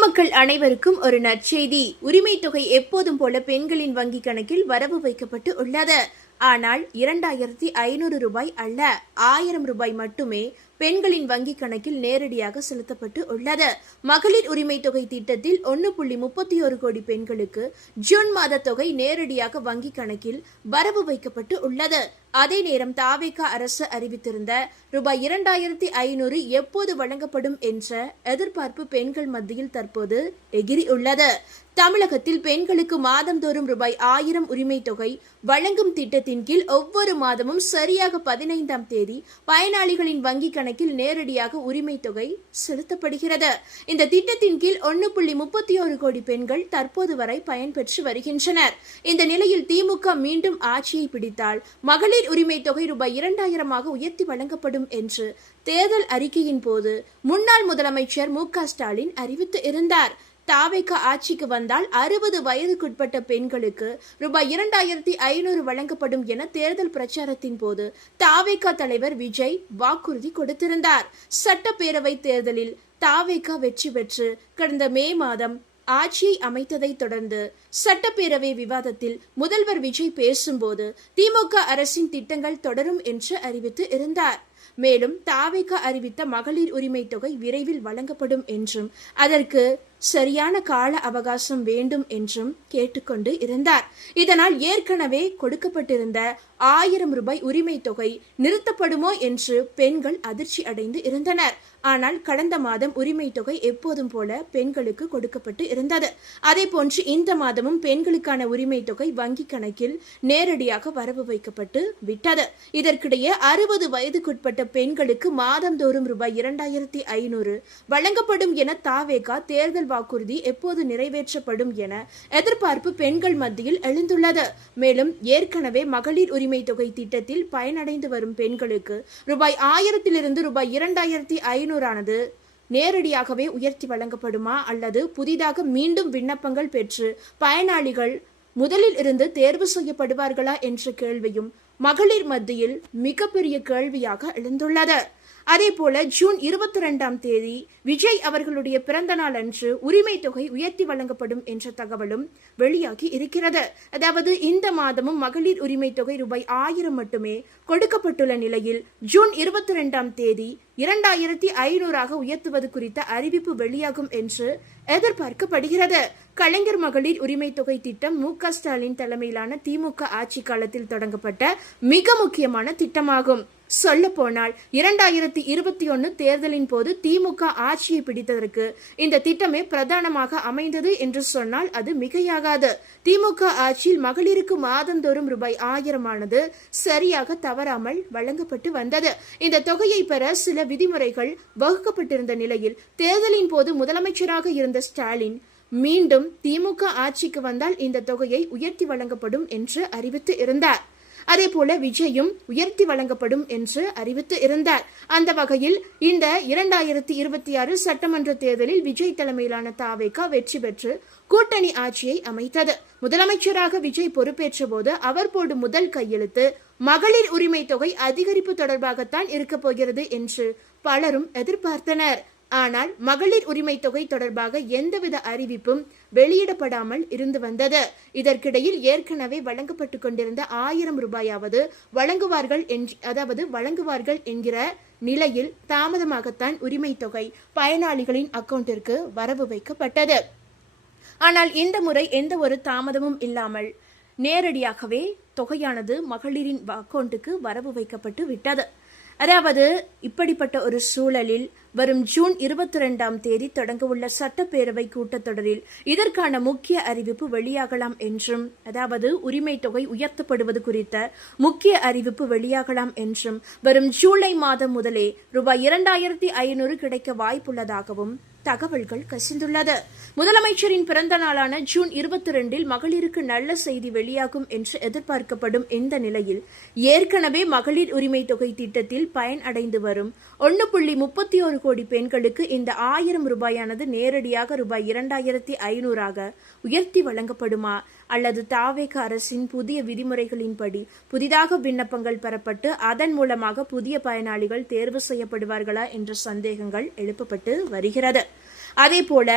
பொதுமக்கள் அனைவருக்கும் ஒரு நற்செய்தி. உரிமை தொகை எப்போதும் போல பெண்களின் வங்கிக் கணக்கில் வரவு வைக்கப்பட்டு உள்ளது. ஆனால் 2500 ரூபாய் அல்ல, 1000 ரூபாய் மட்டுமே பெண்களின் வங்கிக் கணக்கில் நேரடியாக செலுத்தப்பட்டு உள்ளது. மகளிர் உரிமை தொகை திட்டத்தில் 1.31 கோடி பெண்களுக்கு ஜூன் மாத தொகை நேரடியாக வங்கிக் கணக்கில் வரவு வைக்கப்பட்டு உள்ளது. அதே நேரம் தாவேக அரசு அறிவித்திருந்த ரூபாய் 2500 எப்போது வழங்கப்படும் என்ற எதிர்பார்ப்பு பெண்கள் மத்தியில் தற்போது எகிரி உள்ளது. தமிழகத்தில் பெண்களுக்கு மாதந்தோறும் ரூபாய் 1000 உரிமை தொகை வழங்கும் திட்டத்தின் கீழ் ஒவ்வொரு மாதமும் சரியாக 15ஆம் தேதி பயனாளிகளின் வங்கிக் கணக்கில் நேரடியாக உரிமை தொகை செலுத்தப்படுகிறது. இந்த திட்டத்தின் கீழ் 1.31 கோடி பெண்கள் தற்போது வரை பயன்பெற்று வருகின்றனர். இந்த நிலையில் திமுக மீண்டும் ஆட்சியை பிடித்தால் மகளிர் உரிமை தொகை ரூபாய் 2000 உயர்த்தி வழங்கப்படும் என்று தேர்தல் அறிக்கையின் போது முன்னாள் முதலமைச்சர் மு.க. ஸ்டாலின் அறிவித்து இருந்தார். தாவேக ஆட்சிக்கு வந்தால் 60 வயதுக்குட்பட்ட பெண்களுக்கு ரூபாய் 2500 வழங்கப்படும் என தேர்தல் பிரச்சாரத்தின் போது தாவேக தலைவர் விஜய் வாக்குறுதி கொடுத்திருந்தார். சட்டப்பேரவை தேர்தலில் தாவேக வெற்றி பெற்று கடந்த மே மாதம் ஆட்சியை அமைத்ததை தொடர்ந்து சட்டப்பேரவை விவாதத்தில் முதல்வர் விஜய் பேசும்போது திமுக அரசின் திட்டங்கள் தொடரும் என்று அறிவித்து இருந்தார். மேலும் தாவேக அறிவித்த மகளிர் உரிமை தொகை விரைவில் வழங்கப்படும் என்றும் அதற்கு சரியான கால அவகாசம் வேண்டும் என்றும் கேட்டுக்கொண்டு இருந்தார். இதனால் ஏற்கனவே கொடுக்கப்பட்டிருந்த 1000 ரூபாய் உரிமை தொகை நிறுத்தப்படுமோ என்று பெண்கள் அதிர்ச்சி அடைந்து இருந்தனர். ஆனால் கடந்த மாதம் உரிமை தொகை எப்போதும் போல பெண்களுக்கு கொடுக்கப்பட்டு இருந்தது. அதே போன்று இந்த மாதமும் பெண்களுக்கான உரிமை தொகை வங்கிக் கணக்கில் நேரடியாக வரவு வைக்கப்பட்டு விட்டது. இதற்கிடையே 60 வயதுக்குட்பட்ட பெண்களுக்கு மாதந்தோறும் ரூபாய் 2500 வழங்கப்படும் என தாவேகா தேர்தல் வாக்குறுதி எப்போது நிறைவேற்றப்படும் என எதிர்பார்ப்பு பெண்கள் மத்தியில் எழுந்துள்ளது. மேலும் ஏற்கனவே மகளிர் உரிமை தொகை திட்டத்தில் பயனடைந்து வரும் பெண்களுக்கு ரூபாய் 1000 ரூபாய் 2500 நேரடியாகவே உயர்த்தி வழங்கப்படுமா அல்லது புதிதாக மீண்டும் விண்ணப்பங்கள் பெற்று பயனாளிகள் முதலில் இருந்து தேர்வு செய்யப்படுவார்களா என்ற கேள்வியும் மகளிர் மத்தியில் மிகப்பெரிய கேள்வியாக எழுந்துள்ளது. அதேபோல ஜூன் 22ஆம் தேதி விஜய் அவர்களுடைய பிறந்த நாள் அன்று உரிமை தொகை உயர்த்தி வழங்கப்படும் என்ற தகவலும் வெளியாகி இருக்கிறது. அதாவது இந்த மாதமும் மகளிர் உரிமை தொகை ரூபாய் 1000 மட்டுமே கொடுக்கப்பட்டுள்ள நிலையில் ஜூன் 22ஆம் தேதி 2500 உயர்த்துவது குறித்த அறிவிப்பு வெளியாகும் என்று எதிர்பார்க்கப்படுகிறது. கலைஞர் மகளிர் உரிமை தொகை திட்டம் மு.க. ஸ்டாலின் தலைமையிலான திமுக ஆட்சி காலத்தில் தொடங்கப்பட்ட மிக முக்கியமான திட்டமாகும். சொல்ல போனால் 2021 தேர்தலின் போது திமுக ஆட்சியை பிடித்ததற்கு இந்த திட்டமே பிரதானமாக அமைந்தது என்று சொன்னால் அது மிகையாகாது. திமுக ஆட்சியில் மகளிருக்கு மாதந்தோறும் ரூபாய் 1000 சரியாக தவறாமல் வழங்கப்பட்டு வந்தது. இந்த தொகையை பெற சில விதிமுறைகள் வகுக்கப்பட்டிருந்த நிலையில் தேர்தலின் போது முதலமைச்சராக இருந்த ஸ்டாலின் மீண்டும் திமுக ஆட்சிக்கு வந்தால் இந்த தொகையை உயர்த்தி வழங்கப்படும் என்று அறிவித்து இருந்தார். அதே போல விஜயும் உயர்த்தி வழங்கப்படும் என்று அறிவித்து இருந்தார். அந்த வகையில் இந்த 2026 சட்டமன்ற தேர்தலில் விஜய் தலைமையிலான தாவேகா வெற்றி பெற்று கூட்டணி ஆட்சியை அமைத்தது. முதலமைச்சராக விஜய் பொறுப்பேற்ற போது அவர் போடும் முதல் கையெழுத்து மகளிர் உரிமை தொகை அதிகரிப்பு தொடர்பாகத்தான் இருக்க போகிறது என்று பலரும் எதிர்பார்த்தனர். ஆனால் மகளிர் உரிமை தொகை தொடர்பாக எந்தவித அறிவிப்பும் வெளியிடப்படாமல் இருந்து வந்தது. இதற்கிடையில் ஏற்கனவே வழங்கப்பட்டு கொண்டிருந்த 1000 ரூபாயாவது வழங்குவார்கள் என்கிற நிலையில் தாமதமாகத்தான் உரிமை தொகை பயனாளிகளின் அக்கவுண்டிற்கு வரவு வைக்கப்பட்டது. ஆனால் இந்த முறை எந்த ஒரு தாமதமும் இல்லாமல் நேரடியாகவே தொகையானது மகளிரின் அக்கவுண்டுக்கு வரவு வைக்கப்பட்டு விட்டது. அதாவது இப்படிப்பட்ட ஒரு சூழலில் வரும் ஜூன் 22ஆம் தேதி தொடங்கவுள்ள சட்டப்பேரவை கூட்டத்தொடரில் இதற்கான முக்கிய அறிவிப்பு வெளியாகலாம் என்றும், அதாவது உரிமை தொகை உயர்த்தப்படுவது குறித்த முக்கிய அறிவிப்பு வெளியாகலாம் என்றும் வரும் ஜூலை மாதம் முதலே ரூபாய் 2500 கிடைக்க வாய்ப்புள்ளதாகவும் தகவல்கள் கசிந்துள்ளது. முதலமைச்சரின் பிறந்த நாளான ஜூன் 22 மகளிருக்கு நல்ல செய்தி வெளியாகும் என்று எதிர்பார்க்கப்படும் இந்த நிலையில் ஏற்கனவே மகளிர் உரிமை தொகை திட்டத்தில் பயன் அடைந்து வரும் 1.31 கோடி பெண்களுக்கு இந்த 1000 ரூபாயானது நேரடியாக ரூபாய் 2500 உயர்த்தி வழங்கப்படுமா அல்லது தாவேக அரசின் புதிய விதிமுறைகளின்படி புதிதாக விண்ணப்பங்கள் பெறப்பட்டு அதன் மூலமாக புதிய பயனாளிகள் தேர்வு செய்யப்படுவார்களா என்ற சந்தேகங்கள் எழுப்பப்பட்டு வருகிறது. அதேபோல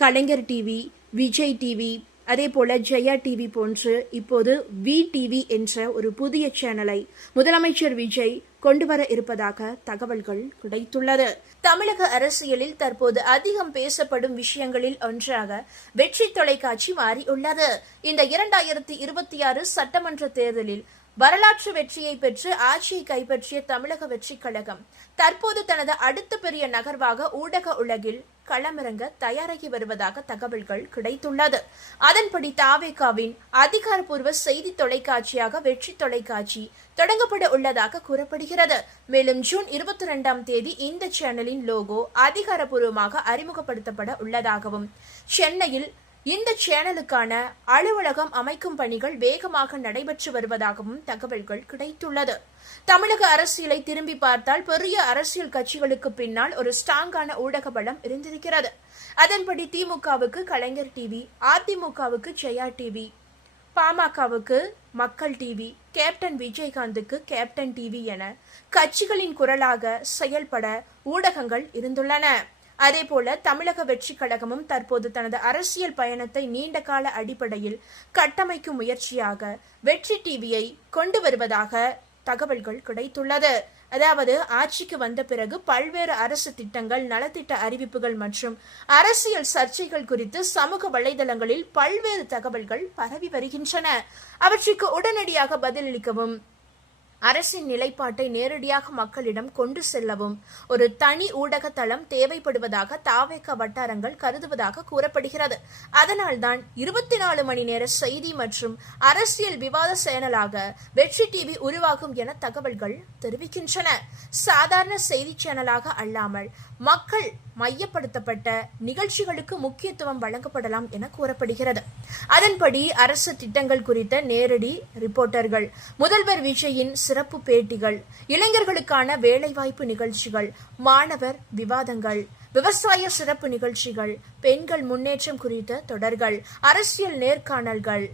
கலைஞர் டிவி, விஜய் டிவி, அதே போல ஜெயா டிவி போன்று இப்போது வி டிவி என்ற ஒரு புதிய சேனலை முதலமைச்சர் விஜய் கொண்டு வர இருப்பதாக தகவல்கள் கிடைத்துள்ளது. தமிழக அரசியலில் தற்போது அதிகம் பேசப்படும் விஷயங்களில் ஒன்றாக வெற்றி தொலைக்காட்சி மாறியுள்ளது. இந்த 2026 சட்டமன்ற தேர்தலில் வரலாற்று வெற்றியை பெற்று ஆட்சியை கைப்பற்றிய தமிழக வெற்றி கழகம் தற்போது தனது அடுத்த பெரிய நகர்வாக ஊடக உலகில் களமிறங்க தயாராகி வருவதாக தகவல்கள் கிடைத்துள்ளது. அதன்படி தாவேகாவின் அதிகாரப்பூர்வ செய்தி தொலைக்காட்சியாக வெற்றி தொலைக்காட்சி தொடங்கப்பட உள்ளதாக கூறப்படுகிறது. மேலும் ஜூன் 22ஆம் தேதி இந்த சேனலின் லோகோ அதிகாரப்பூர்வமாக அறிமுகப்படுத்தப்பட உள்ளதாகவும், சென்னையில் இந்த சேனலுக்கான அலுவலகம் அமைக்கும் பணிகள் வேகமாக நடைபெற்று வருவதாகவும் தகவல்கள் கிடைத்துள்ளது. தமிழக அரசியலை திரும்பி பார்த்தால் பெரிய அரசியல் கட்சிகளுக்கு பின்னால் ஒரு ஸ்ட்ராங்கான ஊடக பலம் இருந்திருக்கிறது. அதன்படி திமுகவுக்கு கலைஞர் டிவி, அதிமுகவுக்கு ஜெயா டிவி, பாமகவுக்கு மக்கள் டிவி, கேப்டன் விஜயகாந்துக்கு கேப்டன் டிவி என கட்சிகளின் குரலாக செயல்பட ஊடகங்கள் இருந்துள்ளன. அதேபோல தமிழக வெற்றி கழகமும் தற்போது தனது அரசியல் பயணத்தை நீண்ட கால அடிப்படையில் கட்டமைக்கும் முயற்சியாக வெற்றி டிவியை கொண்டு வருவதாக தகவல்கள் கிடைத்துள்ளது. அதாவது ஆட்சிக்கு வந்த பிறகு பல்வேறு அரசு திட்டங்கள், நலத்திட்ட அறிவிப்புகள் மற்றும் அரசியல் சர்ச்சைகள் குறித்து சமூக வலைதளங்களில் பல்வேறு தகவல்கள் பரவி வருகின்றன. அவற்றுக்கு உடனடியாக பதிலளிக்கவும், அரசின் நிலைப்பாட்டை நேரடியாக மக்களிடம் கொண்டு செல்லவும் ஒரு தனி ஊடக தளம் தேவைப்படுவதாக தாவேக வட்டாரங்கள் கருதுவதாக கூறப்படுகிறது. அதனால்தான் 24 மணி நேர செய்தி மற்றும் அரசியல் விவாத சேனலாக வெற்றி டிவி உருவாகும் என தகவல்கள் தெரிவிக்கின்றன. சாதாரண செய்தி சேனலாக அல்லாமல் மக்கள் மையப்படுத்தப்பட்ட நிகழ்ச்சிகளுக்கு முக்கியத்துவம் வழங்கப்படலாம் என கூறப்படுகிறது. அதன்படி அரசு திட்டங்கள் குறித்த நேரடி ரிப்போர்ட்டர்கள், முதல்வர் விஜயின் சிறப்பு பேட்டிகள், இளைஞர்களுக்கான வேலைவாய்ப்பு நிகழ்ச்சிகள், மாணவர் விவாதங்கள், விவசாய சிறப்பு நிகழ்ச்சிகள், பெண்கள் முன்னேற்றம் குறித்த தொடர்கள், அரசியல் நேர்காணல்கள்,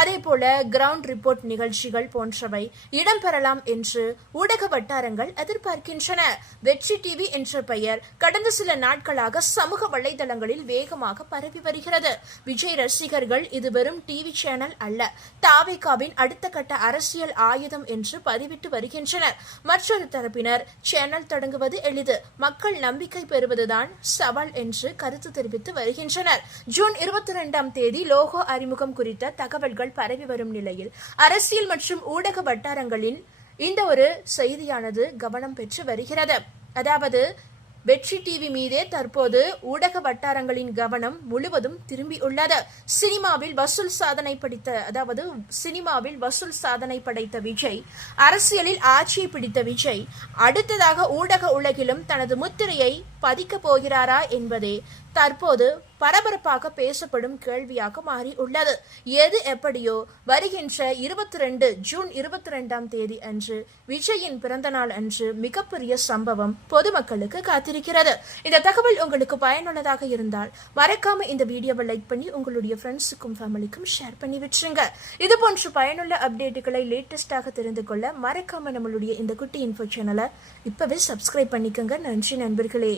அதேபோல கிரவுண்ட் ரிப்போர்ட் நிகழ்ச்சிகள் போன்றவை இடம்பெறலாம் என்று ஊடக வட்டாரங்கள் எதிர்பார்க்கின்றன. வெற்றி டிவி என்ற பெயர் கடந்த சில நாட்களாக சமூக வலைதளங்களில் வேகமாக பரவி வருகிறது. விஜய் ரசிகர்கள் இது வெறும் டிவி சேனல் அல்ல, தாவேகாவின் அடுத்த கட்ட அரசியல் ஆயுதம் என்று பதிவிட்டு வருகின்றனர். மற்றொரு தரப்பினர் சேனல் தொடங்குவது எளிது, மக்கள் நம்பிக்கை பெறுவதுதான் சவால் என்று கருத்து தெரிவித்து வருகின்றனர். ஜூன் 22ஆம் தேதி லோகோ அறிமுகம் குறித்த தகவல்கள் பரவி வரும் நிலையில் அரசியல் மற்றும் ஊடக வட்டாரங்களில் இந்த ஒரு செய்தியானது கவனம் பெற்று வருகிறது. அதாவது வெற்றி டிவி மீதே தற்போது ஊடக வட்டாரங்களின் கவனம் முழுவதும் திரும்பியுள்ளது. சினிமாவில் வசூல் சாதனை படைத்த விஜய், அரசியலில் ஆட்சியை பிடித்த விஜய் அடுத்ததாக ஊடக உலகிலும் தனது முத்திரையை பதிக்க போகிறாரா என்பதே தற்போது பரபரப்பாக பேசப்படும் கேள்வியாக மாறி உள்ளது. எது எப்படியோ வருகின்ற ஜூன் 22ஆம் தேதி அன்று விஜயின் பிறந்த நாள் அன்று மிகப்பெரிய சம்பவம் பொதுமக்களுக்கு காத்திருக்கிறது. இந்த தகவல் உங்களுக்கு பயனுள்ளதாக இருந்தால் மறக்காம இந்த வீடியோவை லைக் பண்ணி உங்களுடைய ஃப்ரெண்ட்ஸுக்கும் ஃபேமிலிக்கும் ஷேர் பண்ணி விட்டுருங்க. இது போன்ற பயனுள்ள அப்டேட்டுகளை லேட்டஸ்டாக தெரிந்து கொள்ள மறக்காம நம்மளுடைய இந்த குட்டி இன்ஃபோ சேனலை இப்பவே சப்ஸ்கிரைப் பண்ணிக்கோங்க. நன்றி நண்பர்களே.